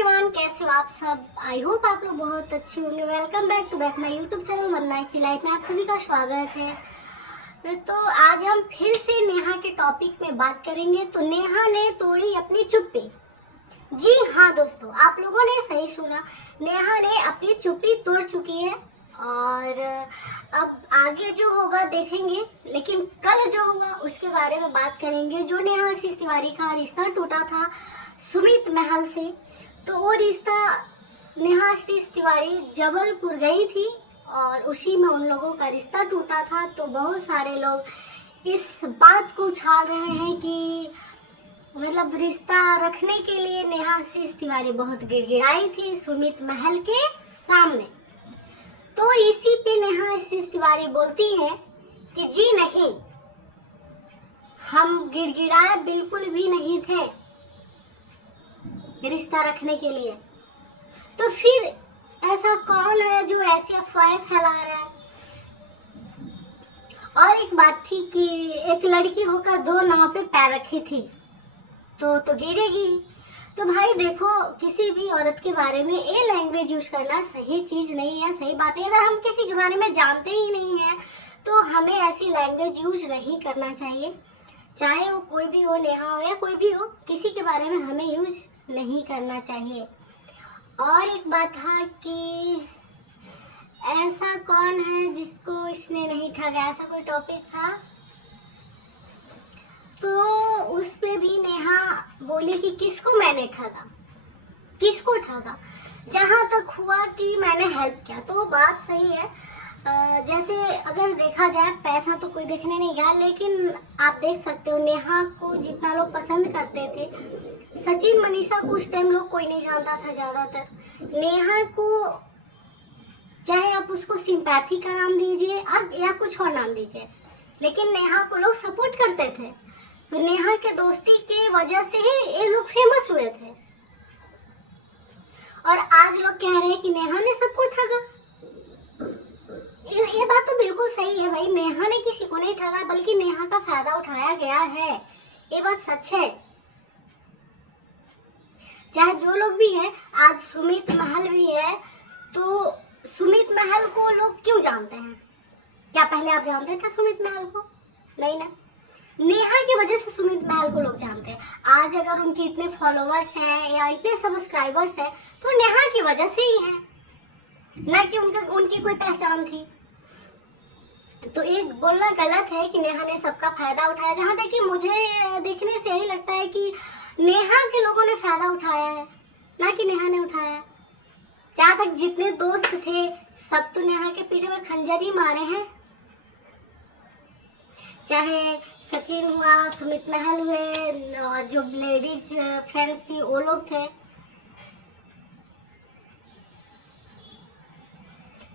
Everyone, कैसे हो आप सब। आई होप आप लोग बहुत अच्छे होंगे। Welcome back to my YouTube channel Vandana की लाइफ में आप सभी का स्वागत है। तो आज हम फिर से नेहा के टॉपिक में बात करेंगे। तो नेहा ने तोड़ी अपनी चुप्पी। जी हाँ दोस्तों, आप लोगों ने सही सुना, नेहा ने अपनी चुप्पी तोड़ चुकी है। और अब आगे जो होगा देखेंगे, लेकिन कल जो हुआ उसके बारे में बात करेंगे। जो नेहा आशीष तिवारी का रिश्ता टूटा था सुमित महल से, तो वो रिश्ता नेहा आशीष तिवारी जबलपुर गई थी और उसी में उन लोगों का रिश्ता टूटा था। तो बहुत सारे लोग इस बात को उछाल रहे हैं कि मतलब रिश्ता रखने के लिए नेहा आशीष तिवारी बहुत गिड़गिड़ाई थी सुमित महल के सामने। तो इसी पे नेहा आशीष तिवारी बोलती है कि जी नहीं, हम गिड़गिड़ाए बिल्कुल भी नहीं थे रिश्ता रखने के लिए। तो फिर ऐसा कौन है जो ऐसी अफवाहें फैला रहा है। और एक बात थी कि एक लड़की होकर दो नाव पे पैर रखी थी तो गिरेगी। तो भाई देखो, किसी भी औरत के बारे में ये लैंग्वेज यूज करना सही चीज नहीं है, सही बात है। अगर हम किसी के बारे में जानते ही नहीं है तो हमें ऐसी लैंग्वेज यूज नहीं करना चाहिए, चाहे वो कोई भी हो, नेहा हो या कोई भी हो, किसी के बारे में हमें यूज नहीं करना चाहिए। और एक बात था कि ऐसा कौन है जिसको इसने नहीं ठगा, ऐसा कोई टॉपिक था। तो उस पे भी नेहा बोली कि किसको मैंने ठगा, किसको ठगा। जहाँ तक हुआ कि मैंने हेल्प किया तो बात सही है। जैसे अगर देखा जाए, पैसा तो कोई देखने नहीं गया, लेकिन आप देख सकते हो नेहा को जितना लोग पसंद करते थे, सचिन मनीषा को उस टाइम लोग कोई नहीं जानता था ज़्यादातर। नेहा को चाहे आप उसको सिंपैथी का नाम दीजिए या कुछ और नाम दीजिए, लेकिन नेहा को लोग सपोर्ट करते थे। तो नेहा के दोस्ती के वजह से ही ये लोग फेमस हुए थे। और आज लोग कह रहे हैं कि नेहा ने सबको ठगा। ये बात तो बिल्कुल सही है भाई, नेहा ने किसी को नहीं ठगा, बल्कि नेहा का फायदा उठाया गया है। ये बात सच है। चाहे जो लोग भी है, आज सुमित महल भी है, तो सुमित महल को लोग क्यों जानते हैं? क्या पहले आप जानते थे सुमित महल को? नहीं ना। नेहा की वजह से सुमित महल को लोग जानते हैं। आज अगर उनके इतने फॉलोअर्स हैं या इतने सब्सक्राइबर्स हैं तो नेहा की वजह से ही है, ना कि उनकी कोई पहचान थी। तो एक बोलना गलत है कि नेहा ने सबका फायदा उठाया। जहाँ तक कि मुझे देखने से यही लगता है कि नेहा के लोगों ने फायदा उठाया है, ना कि नेहा ने उठाया। जहाँ तक जितने दोस्त थे सब तो नेहा के पीछे में खंजर ही मारे हैं। चाहे सचिन हुआ, सुमित महल हुए, और जो लेडीज फ्रेंड्स थी वो लोग थे।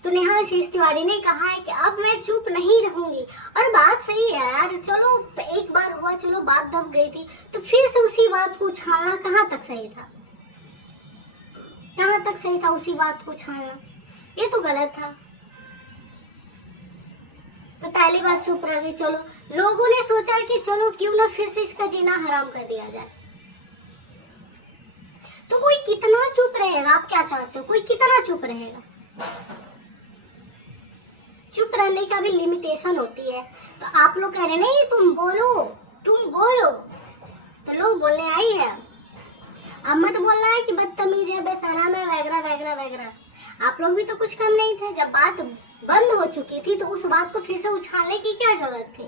तो नेहा आशीष तिवारी ने कहा है कि अब मैं चुप नहीं रहूंगी। और बात सही है यार, चलो एक बार हुआ, चलो बात दब गई थी, तो फिर से उसी बात को उछालना कहाँ तक सही था? कहाँ तक सही था उसी बात को उछालना? ये तो गलत था। तो पहली बार चुप रह गई। चलो लोगों ने सोचा कि चलो क्यों ना फिर से इसका जीना हराम कर दिया जाए। तो कोई कितना चुप रहेगा? आप क्या चाहते हो, कोई कितना चुप रहेगा? चुप रहने का भी लिमिटेशन होती है। तो आप लोग कह रहे नहीं तुम बोलो, तुम बोलो, तो लोग बोलने आई है। अब मत बोलना है कि बदतमीज है, बेशरम है, वगैरह वगैरह वगैरह। आप लोग भी तो कुछ कम नहीं थे। जब बात बंद हो चुकी थी तो उस बात को फिर से उछालने की क्या जरूरत थी?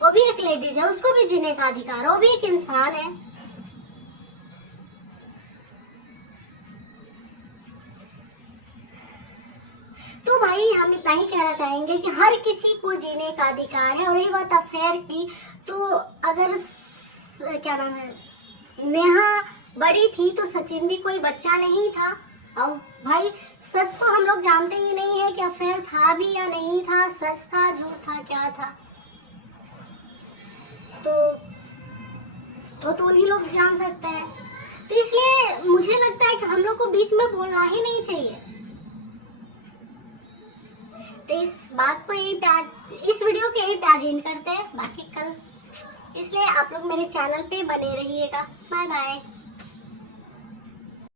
वो भी एक लेडीज है, उसको भी जीने का अधिकार है, वो भी एक इंसान है। तो भाई हम इतना ही कहना चाहेंगे कि हर किसी को जीने का अधिकार है। और रही बात अफेयर की, तो अगर क्या नाम है, नेहा बड़ी थी तो सचिन भी कोई बच्चा नहीं था। और भाई सच तो हम लोग जानते ही नहीं है कि अफेयर था भी या नहीं था, सच था, झूठ था, क्या था। तो उन्हीं लोग जान सकते हैं। तो इसलिए मुझे लगता है कि हम लोग को बीच में बोलना ही नहीं चाहिए। तो इस बात को इस वीडियो के यही पे एंड करते हैं, बाकी कल। इसलिए आप लोग मेरे चैनल पे बने रहिएगा। Bye bye.